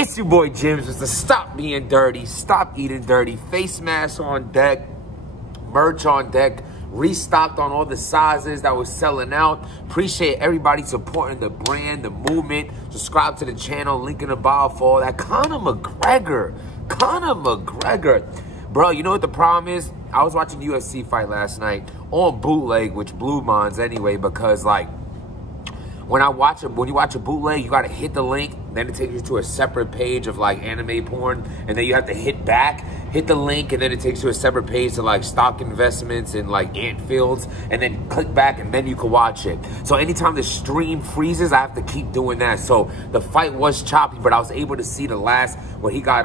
It's your boy Jims. Just to stop being dirty, stop eating dirty. Face mask on deck, merch on deck, restocked on all the sizes that was selling out. Appreciate everybody supporting the brand, the movement. Subscribe to the channel, link in the bio for all that. Conor McGregor. Bro, you know what the problem is? I was watching UFC fight last night on bootleg, which blew minds anyway, because like, when you watch a bootleg, you gotta hit the link, then it takes you to a separate page of like anime porn, and then you have to hit the link, and then it takes you to a separate page to like stock investments and like ant fields, and then click back, and then you can watch it. So anytime the stream freezes, I have to keep doing that. So the fight was choppy, but I was able to see the last where he got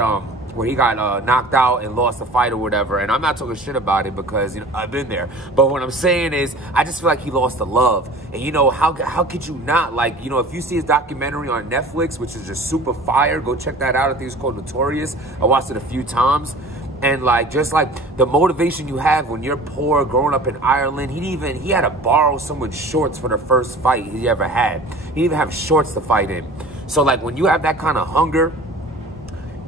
knocked out and lost the fight or whatever. And I'm not talking shit about it because, you know, I've been there. But what I'm saying is, I just feel like he lost the love. And, you know, how could you not? Like, you know, if you see his documentary on Netflix, which is just super fire, go check that out. I think it's called Notorious. I watched it a few times. And, like, just, like, the motivation you have when you're poor, growing up in Ireland. He had to borrow someone's shorts for the first fight he ever had. He didn't even have shorts to fight in. So, like, when you have that kind of hunger,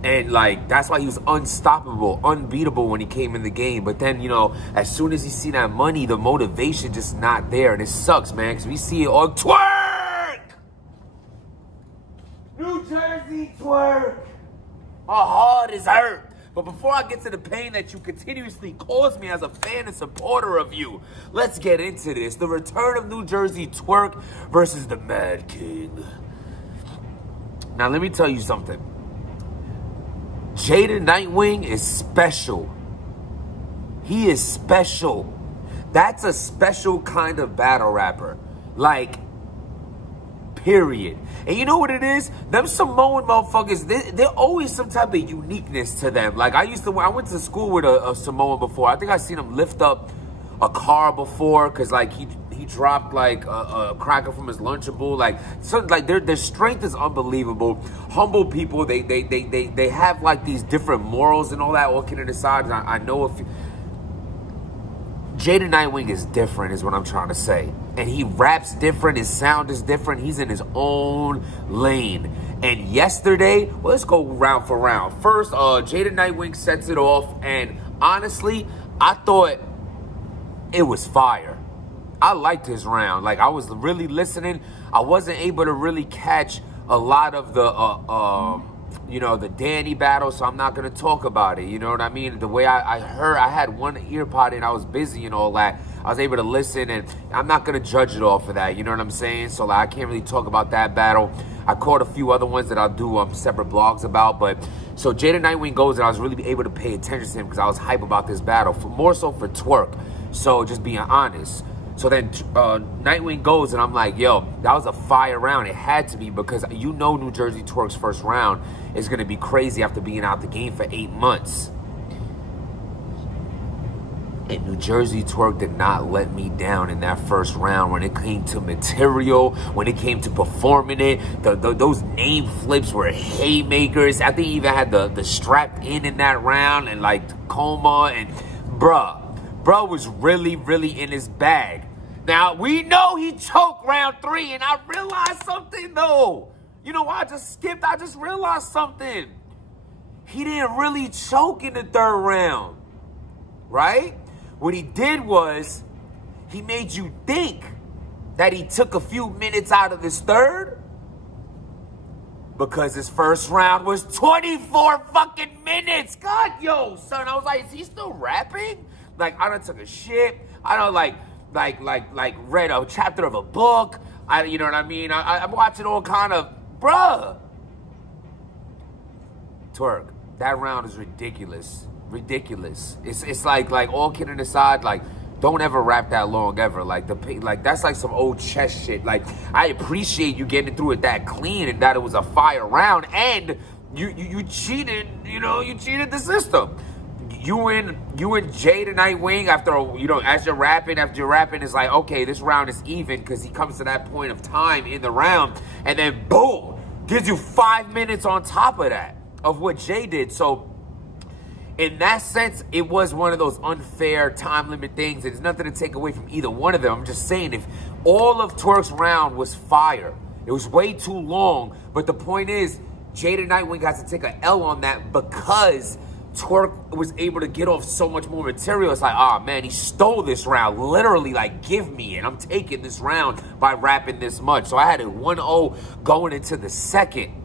and, like, that's why he was unstoppable, unbeatable when he came in the game. But then, you know, as soon as he see that money, the motivation just not there. And it sucks, man, because we see it on twOrk! New Jersey twOrk! My heart is hurt. But before I get to the pain that you continuously cause me as a fan and supporter of you, let's get into this. The return of New Jersey twOrk versus the Mad King. Now, let me tell you something. Jaden Nightwing is special. He is special. That's a special kind of battle rapper. Like, period. And you know what it is? Them Samoan motherfuckers, they're always some type of uniqueness to them. Like, I went to school with a Samoan before. I think I seen him lift up a car before, because like he dropped like a cracker from his Lunchable. Like, so like their strength is unbelievable. Humble people, they have like these different morals and all that, all kidding aside. I know if Jaden Nightwing is different is what I'm trying to say. And he raps different, his sound is different, he's in his own lane. And yesterday, well, let's go round for round. First, Jaden Nightwing sets it off, and honestly, I thought it was fire. I liked his round. Like, I was really listening. I wasn't able to really catch a lot of the, you know, the Danny battle, so I'm not going to talk about it. You know what I mean? The way I heard, I had one ear pod in, I was busy and all that. I was able to listen, and I'm not going to judge it off of that. You know what I'm saying? So, like, I can't really talk about that battle. I caught a few other ones that I'll do separate blogs about. But, so Jaden Nightwing goes, and I was really able to pay attention to him because I was hype about this battle, more so for twOrk. So, just being honest. So then Nightwing goes, and I'm like, yo, that was a fire round. It had to be, because you know New Jersey twOrk's first round is going to be crazy after being out the game for 8 months. And New Jersey twOrk did not let me down in that first round when it came to material, when it came to performing it. Those name flips were haymakers. I think he even had the strapped in that round, and like Tacoma, and bruh was really, really in his bag. Now, we know he choked round 3, and I realized something, though. You know why I just skipped? I just realized something. He didn't really choke in the 3rd round, right? What he did was he made you think that he took a few minutes out of his 3rd, because his first round was 24 fucking minutes. God, yo, son, I was like, is he still rapping? Like, I done took a shit. I done like read a chapter of a book. You know what I mean? I'm watching all kind of, bruh. twOrk, that round is ridiculous. Ridiculous. It's like all kidding aside, like, don't ever rap that long ever. Like, that's like some old chess shit. Like, I appreciate you getting through it that clean, and that it was a fire round, and you cheated, you know, you cheated the system. You and Jaden Nightwing, after, you know, after you're rapping, it's like, okay, this round is even, because he comes to that point of time in the round, and then boom, gives you 5 minutes on top of that, of what Jay did. So, in that sense, it was one of those unfair time limit things. There's nothing to take away from either one of them. I'm just saying, if all of twOrk's round was fire, it was way too long, but the point is, Jada Nightwing has to take an L on that because twoRk was able to get off so much more material. It's like, oh man, he stole this round. Literally, like, give me it. I'm taking this round by rapping this much. So I had a 1-0 going into the second.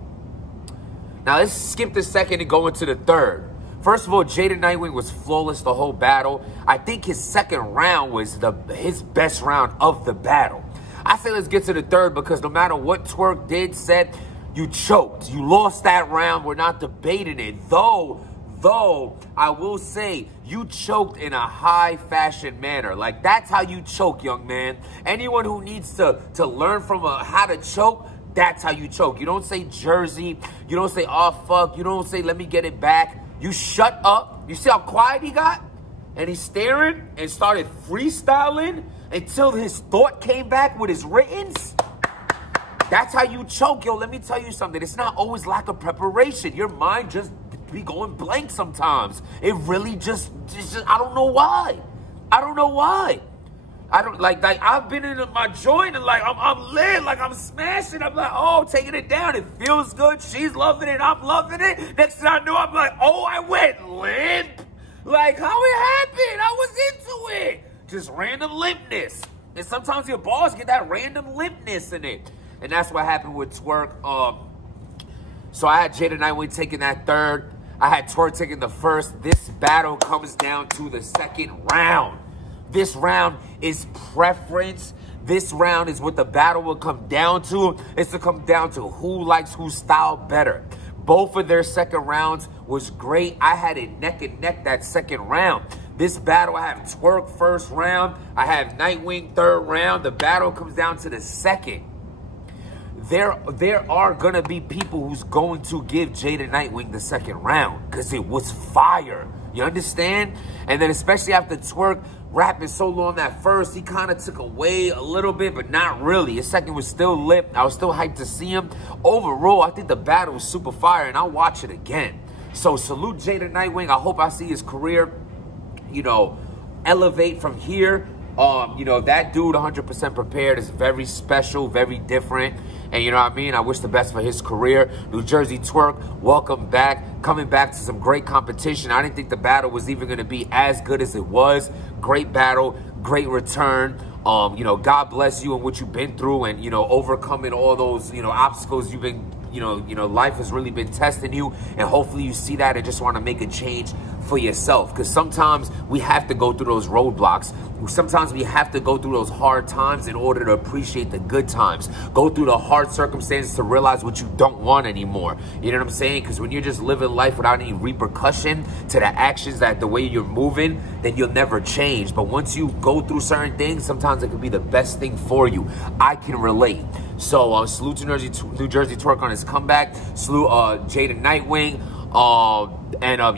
Now let's skip the second and go into the third. First of all, Jada Nightwing was flawless the whole battle. I think his second round was his best round of the battle. I say let's get to the third because no matter what twoRk did, said, you choked. You lost that round. We're not debating it. Though, I will say, you choked in a high fashion manner. Like, that's how you choke, young man. Anyone who needs to learn from how to choke, that's how you choke. You don't say Jersey. You don't say, oh, fuck. You don't say, let me get it back. You shut up. You see how quiet he got? And he's staring and started freestyling until his thought came back with his writtens. That's how you choke, yo. Let me tell you something. It's not always lack of preparation. Your mind just be going blank sometimes. It really just I don't know why. I don't know why. I don't like I've been in my joint and like I'm lit, like I'm smashing. I'm like, oh, taking it down. It feels good. She's loving it. I'm loving it. Next thing I know, I'm like, oh, I went limp. Like, how it happened? I was into it. Just random limpness. And sometimes your bars get that random limpness in it. And that's what happened with twoRk. So I had Jada Nightwing taking that third. I had twoRk taking the first. This battle comes down to the second round. This round is preference. This round is what the battle will come down to. It's to come down to who likes whose style better. Both of their second rounds was great. I had it neck and neck that second round. This battle, I have twoRk first round. I have Nightwing third round. The battle comes down to the second. There are going to be people who's going to give Jada Nightwing the second round because it was fire. You understand? And then especially after twoRk rapping so long that first, he kind of took away a little bit, but not really. His second was still lit. I was still hyped to see him. Overall, I think the battle was super fire, and I'll watch it again. So salute Jada Nightwing. I hope I see his career, you know, elevate from here. You know, that dude 100% prepared is very special, very different. And you know what I mean? I wish the best for his career. New Jersey twoRk, welcome back. Coming back to some great competition. I didn't think the battle was even going to be as good as it was. Great battle, great return. You know, God bless you and what you've been through and, you know, overcoming all those, you know, obstacles you've been, you know, life has really been testing you. And hopefully you see that and just want to make a change for yourself. Because sometimes we have to go through those roadblocks. Sometimes we have to go through those hard times in order to appreciate the good times. Go through the hard circumstances to realize what you don't want anymore. You know what I'm saying? Because when you're just living life without any repercussion to the actions, that the way you're moving, then you'll never change. But once you go through certain things, sometimes it can be the best thing for you. I can relate. So salute to New Jersey twoRk on his comeback. Salute Jada Nightwing.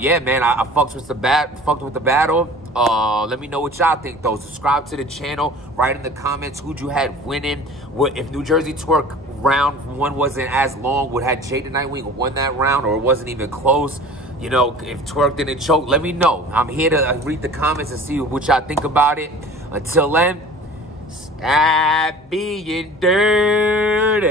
Yeah, man, I fucked with the battle. Let me know what y'all think though. Subscribe to the channel. Write in the comments who'd you had winning. What if New Jersey twoRk round one wasn't as long? Would had Jada Nightwing won that round, or it wasn't even close? You know, if twoRk didn't choke, let me know. I'm here to read the comments and see what y'all think about it. Until then, stop being dirty.